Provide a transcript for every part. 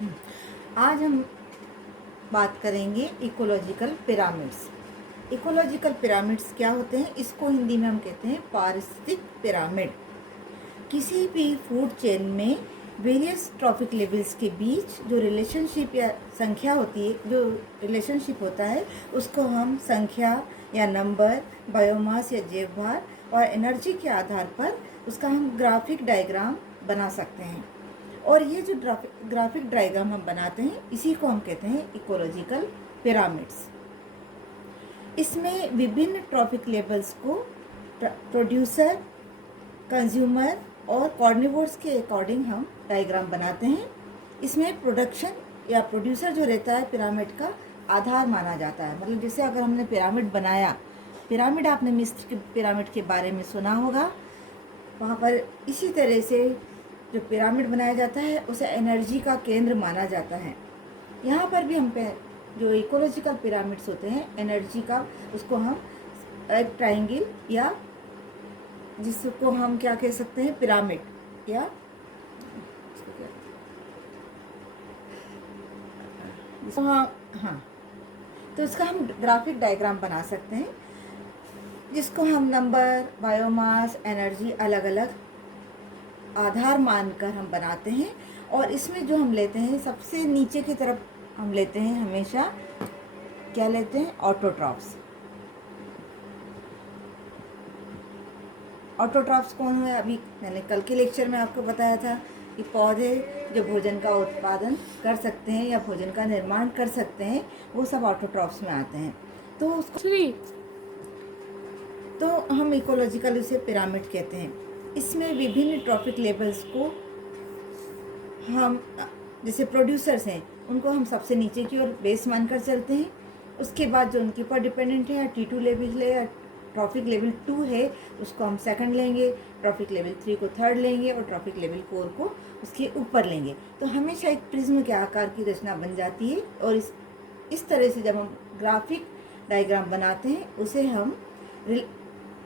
हम्म, आज हम बात करेंगे इकोलॉजिकल पिरामिड्स। इकोलॉजिकल पिरामिड्स क्या होते हैं? इसको हिंदी में हम कहते हैं पारिस्थितिक पिरामिड। किसी भी फूड चेन में वेरियस ट्रॉफिक लेवल्स के बीच जो रिलेशनशिप या संख्या होती है, जो रिलेशनशिप होता है, उसको हम संख्या या नंबर, बायोमास या जैव भार और एनर्जी के आधार पर उसका हम ग्राफिक डायग्राम बना सकते हैं। और ये जो ग्राफिक डायग्राम हम बनाते हैं, इसी को हम कहते हैं इकोलॉजिकल पिरामिड्स। इसमें विभिन्न ट्रॉफिक लेवल्स को प्रोड्यूसर, कंज्यूमर और कार्निवोर्स के अकॉर्डिंग हम डायग्राम बनाते हैं। इसमें प्रोडक्शन या प्रोड्यूसर जो रहता है पिरामिड का आधार माना जाता है। मतलब जैसे अगर हमने पिरामिड बनाया, पिरामिड आपने मिस्र के पिरामिड के बारे में सुना होगा, वहाँ पर इसी तरह से जो पिरामिड बनाया जाता है उसे एनर्जी का केंद्र माना जाता है। यहाँ पर भी हम पे जो इकोलॉजिकल पिरामिड्स होते हैं, एनर्जी का, उसको हम एक ट्रायंगल या जिसको हम क्या कह सकते हैं, पिरामिड या हाँ, तो इसका हम ग्राफिक डायग्राम बना सकते हैं, जिसको हम नंबर, बायोमास, एनर्जी अलग अलग आधार मानकर हम बनाते हैं। और इसमें जो हम लेते हैं, सबसे नीचे की तरफ हम लेते हैं हमेशा, क्या लेते हैं, ऑटोट्रॉफ्स। ऑटोट्रॉफ्स कौन है? अभी मैंने कल के लेक्चर में आपको बताया था कि पौधे जो भोजन का उत्पादन कर सकते हैं या भोजन का निर्माण कर सकते हैं, वो सब ऑटोट्रॉफ्स में आते हैं। तो उसको तो हम इकोलॉजिकल उसे पिरामिड कहते हैं। इसमें विभिन्न ट्रॉफिक लेवल्स को हम, जैसे प्रोड्यूसर्स हैं, उनको हम सबसे नीचे की ओर बेस मानकर चलते हैं। उसके बाद जो उनके ऊपर डिपेंडेंट है, या T2 लेवल है या ट्रॉफिक लेवल 2 है, उसको हम सेकंड लेंगे, ट्रॉफिक लेवल 3 को थर्ड लेंगे और ट्रॉफिक लेवल 4 को उसके ऊपर लेंगे। तो हमेशा एक प्रिज्म के आकार की रचना बन जाती है। और इस तरह से जब हम ग्राफिक डायग्राम बनाते हैं,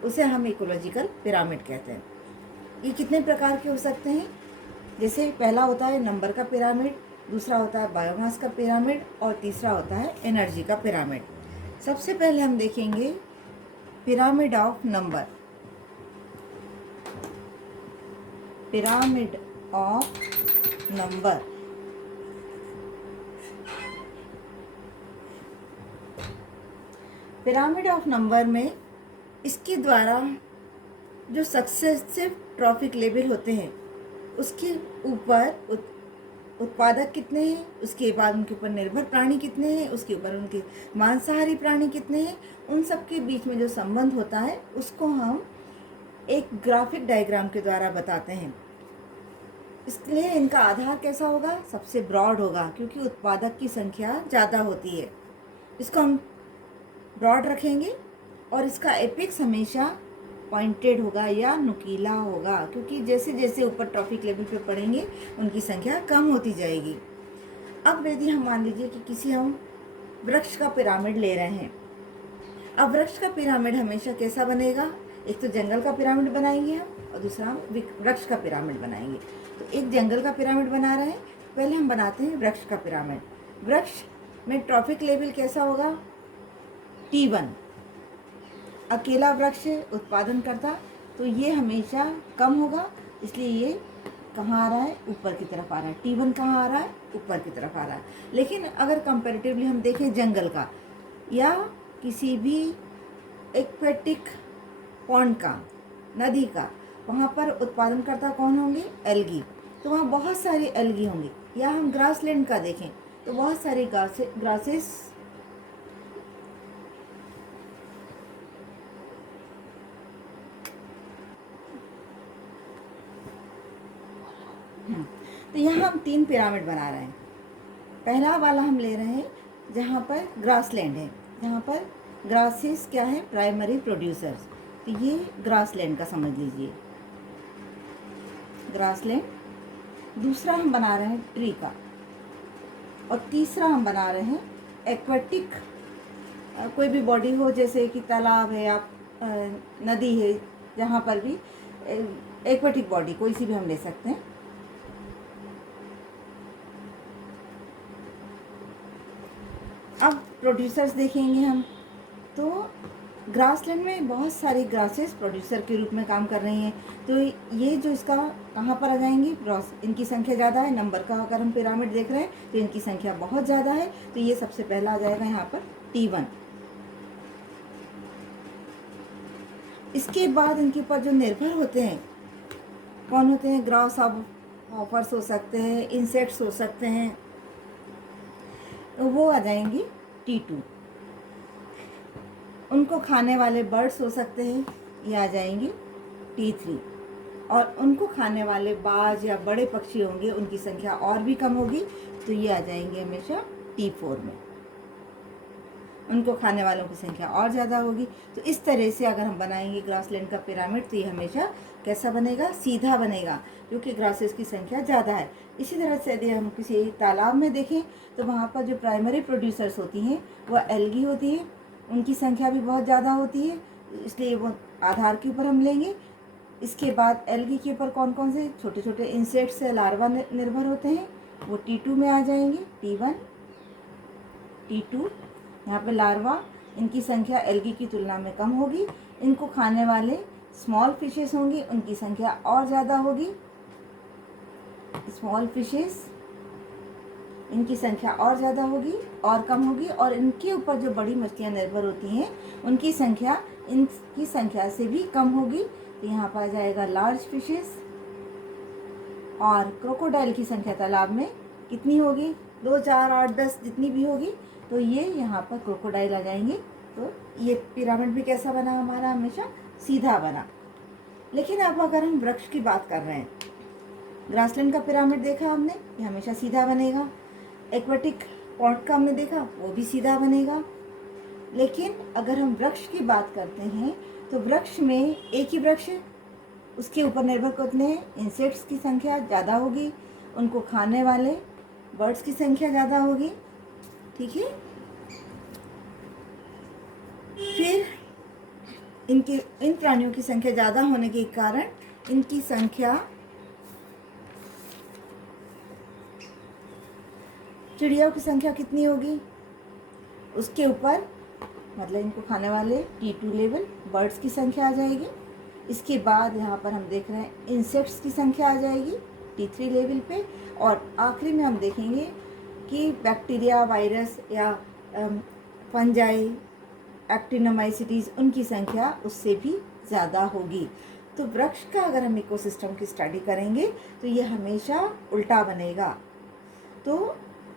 उसे हम इकोलॉजिकल पिरामिड कहते हैं। ये कितने प्रकार के हो सकते हैं? जैसे पहला होता है नंबर का पिरामिड, दूसरा होता है बायोमास का पिरामिड और तीसरा होता है एनर्जी का पिरामिड। सबसे पहले हम देखेंगे pyramid of number. Pyramid of number pyramid of number में इसके द्वारा जो सक्सेसिव ट्रॉफिक लेवल होते हैं, उसके ऊपर उत्पादक कितने हैं, उसके बाद उनके ऊपर निर्भर प्राणी कितने हैं, उसके ऊपर उनके मांसाहारी प्राणी कितने हैं, उन सब के बीच में जो संबंध होता है, उसको हम एक ग्राफिक डायग्राम के द्वारा बताते हैं। इसलिए इनका आधार कैसा होगा? सबसे ब्रॉड होगा, क्योंकि उत्पादक की संख्या ज़्यादा होती है। इसको हम ब्रॉड रखेंगे और इसका एपेक्स हमेशा पॉइंटेड होगा या नुकीला होगा, क्योंकि जैसे जैसे ऊपर ट्रॉफिक लेवल पे पढ़ेंगे उनकी संख्या कम होती जाएगी। अब यदि हम मान लीजिए कि किसी हम वृक्ष का पिरामिड ले रहे हैं। अब वृक्ष का पिरामिड हमेशा कैसा बनेगा? एक तो जंगल का पिरामिड बनाएंगे हम, और दूसरा हम वृक्ष का पिरामिड बनाएंगे। तो एक जंगल का पिरामिड बना रहे हैं, पहले हम बनाते हैं वृक्ष का पिरामिड। वृक्ष में ट्रॉफिक लेवल कैसा होगा? T1। अकेला वृक्ष उत्पादन करता, तो ये हमेशा कम होगा, इसलिए ये कहाँ आ रहा है? ऊपर की तरफ आ रहा है। T1 कहाँ आ रहा है? ऊपर की तरफ आ रहा है। लेकिन अगर कंपैरेटिवली हम देखें जंगल का या किसी भी एक्वेटिक पॉन्ड का, नदी का, वहाँ पर उत्पादन करता कौन होंगे? एल्गी। तो वहाँ बहुत सारी एल्गी होंगी। या हम ग्रासलैंड का देखें तो बहुत सारे ग्रासेस तो यहाँ हम 3 पिरामिड बना रहे हैं। पहला वाला हम ले रहे हैं जहाँ पर ग्रासलैंड है, जहाँ पर ग्रासेस क्या है? Primary producers. तो ये ग्रासलैंड का समझ लीजिए, ग्रासलैंड। दूसरा हम बना रहे हैं ट्री का, और तीसरा हम बना रहे हैं एक्वेटिक, कोई भी बॉडी हो, जैसे कि तालाब है या नदी है, जहाँ पर भी एक्वेटिक बॉडी कोई सी भी हम ले सकते हैं। अब प्रोड्यूसर्स देखेंगे हम। तो ग्रासलैंड में बहुत सारी ग्रासेस प्रोड्यूसर के रूप में काम कर रही हैं। तो ये जो इसका कहाँ पर आ जाएंगी, ग्रॉस, इनकी संख्या ज़्यादा है। नंबर का अगर हम पिरामिड देख रहे हैं तो इनकी संख्या बहुत ज़्यादा है, तो ये सबसे पहला आ जाएगा यहाँ पर T1। इसके बाद इनके ऊपर जो निर्भर होते हैं कौन होते हैं, ग्रास हॉपर्स हो सकते हैं, इंसेक्ट्स हो सकते हैं, तो वो आ जाएंगी T2। उनको खाने वाले बर्ड्स हो सकते हैं, ये आ जाएंगी T3। और उनको खाने वाले बाज या बड़े पक्षी होंगे, उनकी संख्या और भी कम होगी, तो ये आ जाएंगे हमेशा T4 में। उनको खाने वालों की संख्या और ज़्यादा होगी। तो इस तरह से अगर हम बनाएंगे ग्रासलैंड का पिरामिड तो ये हमेशा कैसा बनेगा, सीधा बनेगा, क्योंकि ग्रासेस की संख्या ज़्यादा है। इसी तरह से यदि हम किसी तालाब में देखें तो वहाँ पर जो प्राइमरी प्रोड्यूसर्स होती हैं वह एल्गी होती है, उनकी संख्या भी बहुत ज़्यादा होती है, इसलिए वो आधार के ऊपर हम लेंगे। इसके बाद एल्गी के ऊपर कौन कौन से छोटे छोटे इंसेक्ट्स या लार्वा निर्भर होते हैं, वो T2 में आ जाएंगे। T1 T2, यहाँ पे लार्वा, इनकी संख्या एल्गी की तुलना में कम होगी। इनको खाने वाले स्मॉल फिशेस होंगी, उनकी संख्या और ज़्यादा होगी। स्मॉल फिशेस, इनकी संख्या और ज़्यादा होगी और कम होगी। और इनके ऊपर जो बड़ी मछलियाँ निर्भर होती हैं उनकी संख्या इनकी संख्या से भी कम होगी। तो यहाँ पर आ जाएगा लार्ज फिशेस। और क्रोकोडाइल की संख्या तालाब में कितनी होगी, 2, 4, 8, 10 जितनी भी होगी, तो ये यहाँ पर क्रोकोडाइल आ जाएंगे। तो ये पिरामिड भी कैसा बना हमारा, हमेशा सीधा बना। लेकिन अब अगर हम वृक्ष की बात कर रहे हैं, ग्रासलैंड का पिरामिड देखा हमने, ये हमेशा सीधा बनेगा। एक्वेटिक पॉन्ड का हमने देखा, वो भी सीधा बनेगा। लेकिन अगर हम वृक्ष की बात करते हैं तो वृक्ष में एक ही वृक्ष, उसके ऊपर निर्भर करते हैं इंसेक्ट्स की संख्या ज़्यादा होगी, उनको खाने वाले बर्ड्स की संख्या ज़्यादा होगी। ठीक है, फिर इन प्राणियों की संख्या ज़्यादा होने के कारण इनकी संख्या, चिड़ियों की संख्या कितनी होगी, उसके ऊपर मतलब इनको खाने वाले T2 लेवल बर्ड्स की संख्या आ जाएगी। इसके बाद यहाँ पर हम देख रहे हैं इंसेक्ट्स की संख्या आ जाएगी T3 लेवल पे। और आखिरी में हम देखेंगे कि बैक्टीरिया, वायरस या फंजाई, एक्टिनोमाइसीटीज, उनकी संख्या उससे भी ज़्यादा होगी। तो वृक्ष का अगर हम इकोसिस्टम की स्टडी करेंगे तो ये हमेशा उल्टा बनेगा। तो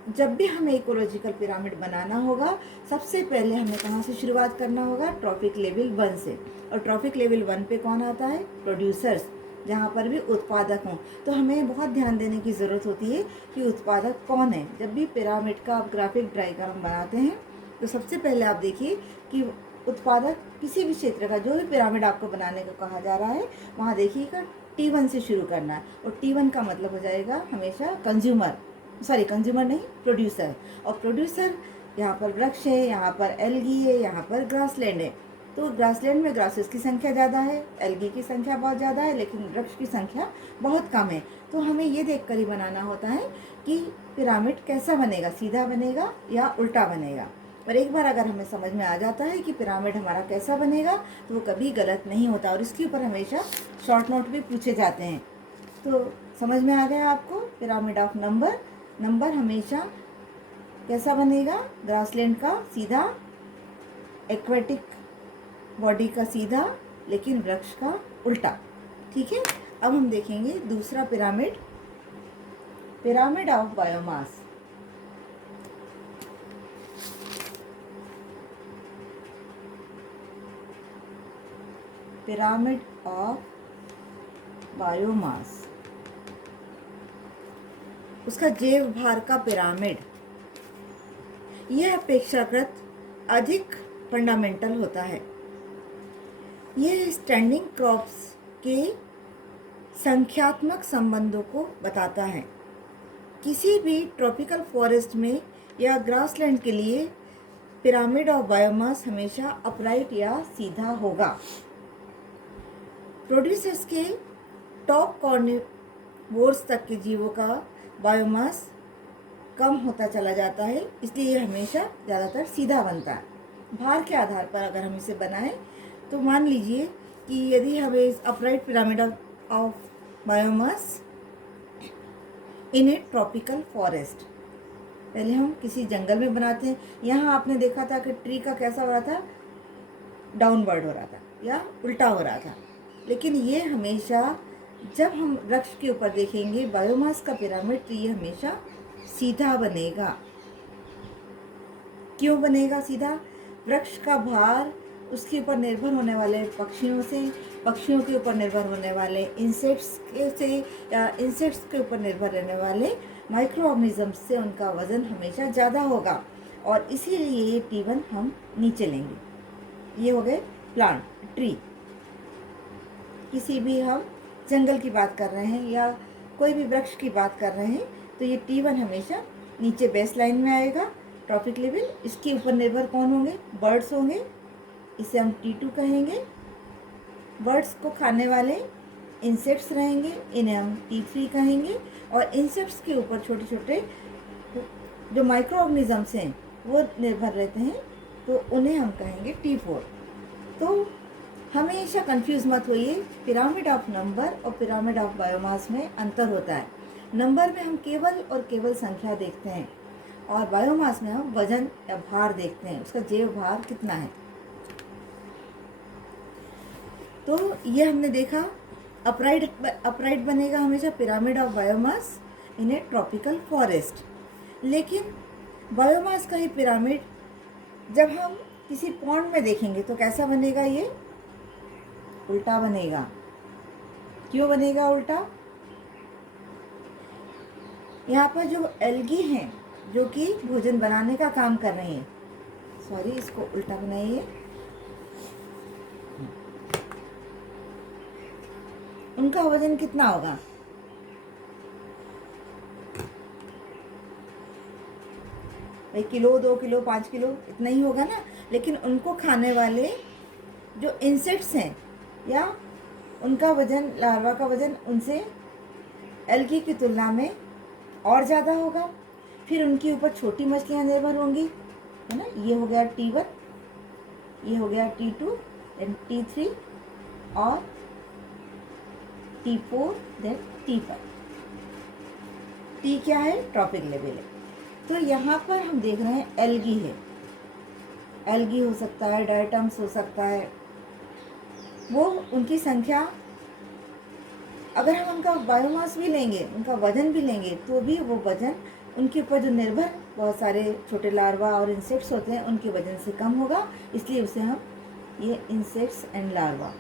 जब भी हमें इकोलॉजिकल पिरामिड बनाना होगा, सबसे पहले हमें कहाँ से शुरुआत करना होगा, ट्रॉफिक लेवल 1 से। और ट्रॉफिक लेवल 1 पे कौन आता है, प्रोड्यूसर्स, जहाँ पर भी उत्पादक हों। तो हमें बहुत ध्यान देने की ज़रूरत होती है कि उत्पादक कौन है। जब भी पिरामिड का आप ग्राफिक डायग्राम बनाते हैं तो सबसे पहले आप देखिए कि उत्पादक किसी भी क्षेत्र का, जो भी पिरामिड आपको बनाने को कहा जा रहा है, वहाँ देखिएगा T1 से शुरू करना है। और T1 का मतलब हो जाएगा हमेशा कंज्यूमर नहीं, प्रोड्यूसर। और प्रोड्यूसर यहाँ पर वृक्ष है, यहाँ पर एल्गी है, यहाँ पर ग्रासलैंड है। तो ग्रासलैंड में ग्रासेस की संख्या ज़्यादा है, एल्गी की संख्या बहुत ज़्यादा है, लेकिन वृक्ष की संख्या बहुत कम है। तो हमें ये देखकर ही बनाना होता है कि पिरामिड कैसा बनेगा, सीधा बनेगा या उल्टा बनेगा। और एक बार अगर हमें समझ में आ जाता है कि पिरामिड हमारा कैसा बनेगा तो वो कभी गलत नहीं होता। और इसके ऊपर हमेशा शॉर्ट नोट भी पूछे जाते हैं। तो समझ में आ गया आपको, पिरामिड ऑफ नंबर हमेशा कैसा बनेगा, ग्रासलैंड का सीधा, एक्वेटिक बॉडी का सीधा, लेकिन वृक्ष का उल्टा। ठीक है, अब हम देखेंगे दूसरा pyramid, pyramid of biomass. Pyramid of biomass, उसका जैव भार का पिरामिड, यह अपेक्षाकृत अधिक फंडामेंटल होता है। यह स्टैंडिंग क्रॉप्स के संख्यात्मक संबंधों को बताता है। किसी भी ट्रॉपिकल फॉरेस्ट में या ग्रासलैंड के लिए पिरामिड ऑफ बायोमास हमेशा अपराइट या सीधा होगा। प्रोड्यूसर्स के टॉप कॉर्निवोर्स तक के जीवों का बायोमास कम होता चला जाता है, इसलिए ये हमेशा ज़्यादातर सीधा बनता है। भार के आधार पर अगर हम इसे बनाएं तो मान लीजिए कि यदि हमें इस upright pyramid of biomass in A tropical forest, पहले हम किसी जंगल में बनाते हैं। यहाँ आपने देखा था कि ट्री का कैसा हो रहा था, डाउनवर्ड हो रहा था या उल्टा हो रहा था, लेकिन ये हमेशा जब हम वृक्ष के ऊपर देखेंगे बायोमास का पिरामिड, तो ये हमेशा सीधा बनेगा। क्यों बनेगा सीधा? वृक्ष का भार उसके ऊपर निर्भर होने वाले पक्षियों से, पक्षियों के ऊपर निर्भर होने वाले इंसेक्ट्स से, या इंसेक्ट्स के ऊपर निर्भर रहने वाले माइक्रो ऑर्गेनिजम्स से उनका वज़न हमेशा ज़्यादा होगा, और इसीलिए ये T1 हम नीचे लेंगे। ये हो गए प्लांट, ट्री। किसी भी हम जंगल की बात कर रहे हैं या कोई भी वृक्ष की बात कर रहे हैं, तो ये T1 हमेशा नीचे बेस लाइन में आएगा, ट्रॉपिक लेवल। इसके ऊपर निर्भर कौन होंगे? बर्ड्स होंगे, इसे हम T2 कहेंगे। बर्ड्स को खाने वाले इंसेक्ट्स रहेंगे, इन्हें हम T3 कहेंगे। और इंसेक्ट्स के ऊपर छोटे छोटे जो माइक्रो ऑर्गेनिजम्स हैं वो निर्भर रहते हैं, तो उन्हें हम कहेंगे T4। तो हमेशा कंफ्यूज मत होइए, पिरामिड ऑफ नंबर और पिरामिड ऑफ बायोमास में अंतर होता है। नंबर में हम केवल और केवल संख्या देखते हैं, और बायोमास में हम वजन या भार देखते हैं, उसका जैव भार कितना है। तो ये हमने देखा, अपराइट बनेगा हमेशा pyramid of biomass in A tropical forest. लेकिन बायोमास का ही पिरामिड जब हम किसी पॉन्ड में देखेंगे तो कैसा बनेगा? ये उल्टा बनेगा। क्यों बनेगा उल्टा? यहाँ पर जो एल्गी हैं जो कि भोजन बनाने का काम कर रही हैं, सॉरी इसको उल्टा बनाइए, उनका वजन कितना होगा? भाई किलो, 2 किलो, 5 किलो इतना ही होगा ना। लेकिन उनको खाने वाले जो इंसेक्ट्स हैं या उनका वजन, लार्वा का वजन उनसे एल्गी की तुलना में और ज़्यादा होगा। फिर उनके ऊपर छोटी मछलियाँ निर्भर होंगी, है ना। ये हो गया T1, ये हो गया T2, देन T3 और T4, देन T5। T क्या है? ट्रॉपिक लेवल है। तो यहाँ पर हम देख रहे हैं एल्गी है, एल्गी हो सकता है, डायटम्स हो सकता है। वो उनकी संख्या, अगर हम उनका बायोमास भी लेंगे, उनका वजन भी लेंगे, तो भी वो वजन उनके ऊपर जो निर्भर बहुत सारे छोटे लार्वा और इंसेक्ट्स होते हैं उनके वजन से कम होगा। इसलिए उसे हम ये इंसेक्ट्स एंड लार्वा,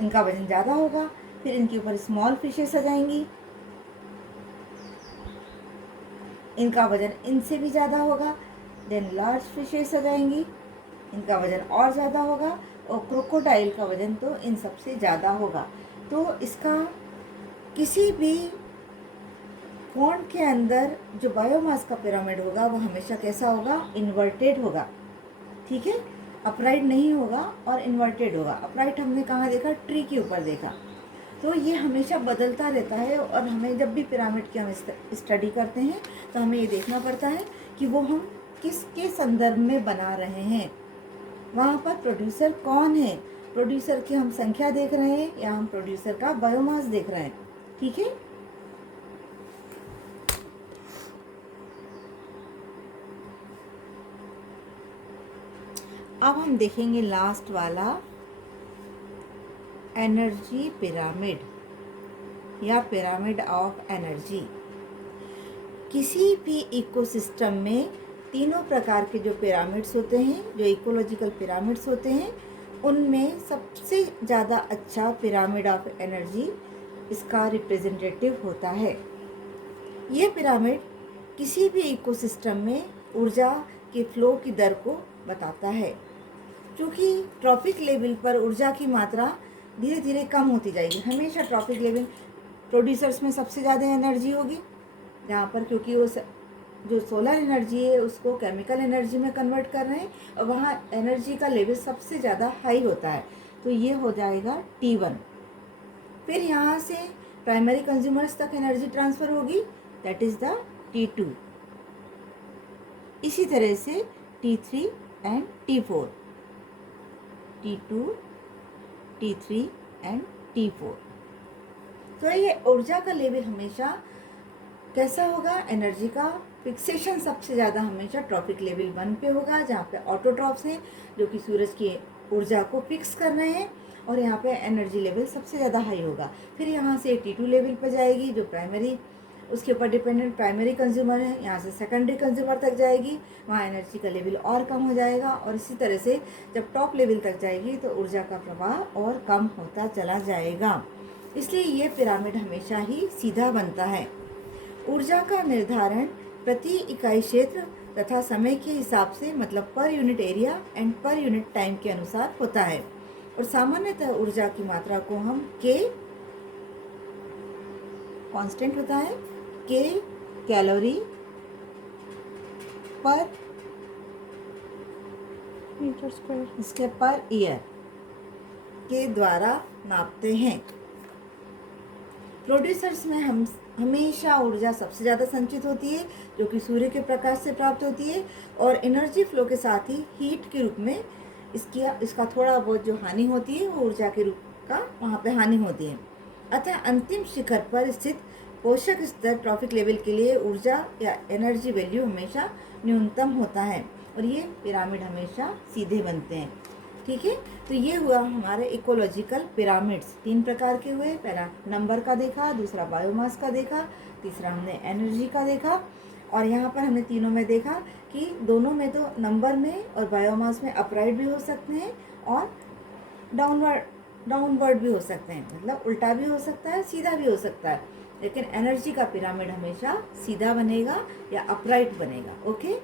इनका वजन ज़्यादा होगा। फिर इनके ऊपर स्मॉल फिशेस आ जाएंगी, इनका वजन इनसे भी ज़्यादा होगा। देन लार्ज फिशेस आ जाएंगी, इनका वजन और ज़्यादा होगा। और क्रोकोडाइल का वजन तो इन सबसे ज़्यादा होगा। तो इसका किसी भी पॉन्ड के अंदर जो बायोमास का पिरामिड होगा वो हमेशा कैसा होगा? इन्वर्टेड होगा, ठीक है। अपराइट नहीं होगा और इन्वर्टेड होगा। अपराइट हमने कहाँ देखा? ट्री के ऊपर देखा। तो ये हमेशा बदलता रहता है, और हमें जब भी पिरामिड की हम स्टडी करते हैं तो हमें ये देखना पड़ता है कि वो हम किसके संदर्भ में बना रहे हैं, वहाँ पर प्रोड्यूसर कौन है। प्रोड्यूसर की हम संख्या देख रहे हैं या हम प्रोड्यूसर का बायोमास देख रहे हैं, ठीक है। अब हम देखेंगे लास्ट वाला, एनर्जी पिरामिड या पिरामिड ऑफ एनर्जी। किसी भी इकोसिस्टम में तीनों प्रकार के जो पिरामिड्स होते हैं, जो इकोलॉजिकल पिरामिड्स होते हैं, उनमें सबसे ज़्यादा अच्छा पिरामिड ऑफ एनर्जी इसका रिप्रेजेंटेटिव होता है। ये पिरामिड किसी भी इकोसिस्टम में ऊर्जा के फ्लो की दर को बताता है। क्योंकि ट्रॉपिक लेवल पर ऊर्जा की मात्रा धीरे धीरे कम होती जाएगी। हमेशा ट्रॉपिक लेवल प्रोड्यूसर्स में सबसे ज़्यादा एनर्जी होगी, जहाँ पर क्योंकि वो जो सोलर एनर्जी है उसको केमिकल एनर्जी में कन्वर्ट कर रहे हैं, और वहाँ एनर्जी का लेवल सबसे ज़्यादा हाई होता है। तो ये हो जाएगा T1। फिर यहाँ से प्राइमरी कंज्यूमर्स तक एनर्जी ट्रांसफ़र होगी, दैट इज़ द T2। इसी तरह से T3 and T4, T2, T3 and T4। तो ये ऊर्जा का लेवल हमेशा कैसा होगा? एनर्जी का फिक्सेशन सबसे ज़्यादा हमेशा ट्रॉपिक लेवल 1 पे होगा, जहाँ पे ऑटोट्रॉप्स हैं जो कि सूरज की ऊर्जा को फिक्स कर रहे हैं, और यहाँ पे एनर्जी लेवल सबसे ज़्यादा हाई होगा। फिर यहाँ से T2 लेवल पर जाएगी जो प्राइमरी, उसके ऊपर डिपेंडेंट प्राइमरी कंज्यूमर है, यहाँ से सेकेंडरी कंज्यूमर तक जाएगी, वहाँ एनर्जी का लेवल और कम हो जाएगा। और इसी तरह से जब टॉप लेवल तक जाएगी तो ऊर्जा का प्रवाह और कम होता चला जाएगा। इसलिए ये पिरामिड हमेशा ही सीधा बनता है। ऊर्जा का निर्धारण प्रति इकाई क्षेत्र तथा समय के हिसाब से, मतलब per unit area and per unit time के अनुसार होता है। और सामान्यतः ऊर्जा की मात्रा को हम K कांस्टेंट होता है, K कैलोरी पर मीटर स्क्वायर, इसके पर ईयर के द्वारा नापते हैं। प्रोड्यूसर्स में हम हमेशा ऊर्जा सबसे ज़्यादा संचित होती है जो कि सूर्य के प्रकाश से प्राप्त होती है, और एनर्जी फ्लो के साथ ही हीट के रूप में इसका थोड़ा बहुत जो हानि होती है वो ऊर्जा के रूप का वहाँ पे हानि होती है। अतः अंतिम शिखर पर स्थित पोषक स्तर ट्रॉपिक लेवल के लिए ऊर्जा या एनर्जी वैल्यू हमेशा न्यूनतम होता है, और ये पिरामिड हमेशा सीधे बनते हैं। ठीक है, तो ये हुआ हमारे इकोलॉजिकल पिरामिड्स। 3 प्रकार के हुए, पहला नंबर का देखा, दूसरा बायोमास का देखा, तीसरा हमने एनर्जी का देखा। और यहाँ पर हमने तीनों में देखा कि दोनों में तो नंबर में और बायोमास में अपराइट भी हो सकते हैं और डाउनवर्ड भी हो सकते हैं, मतलब उल्टा भी हो सकता है, सीधा भी हो सकता है। लेकिन एनर्जी का पिरामिड हमेशा सीधा बनेगा या अपराइट बनेगा। ओके।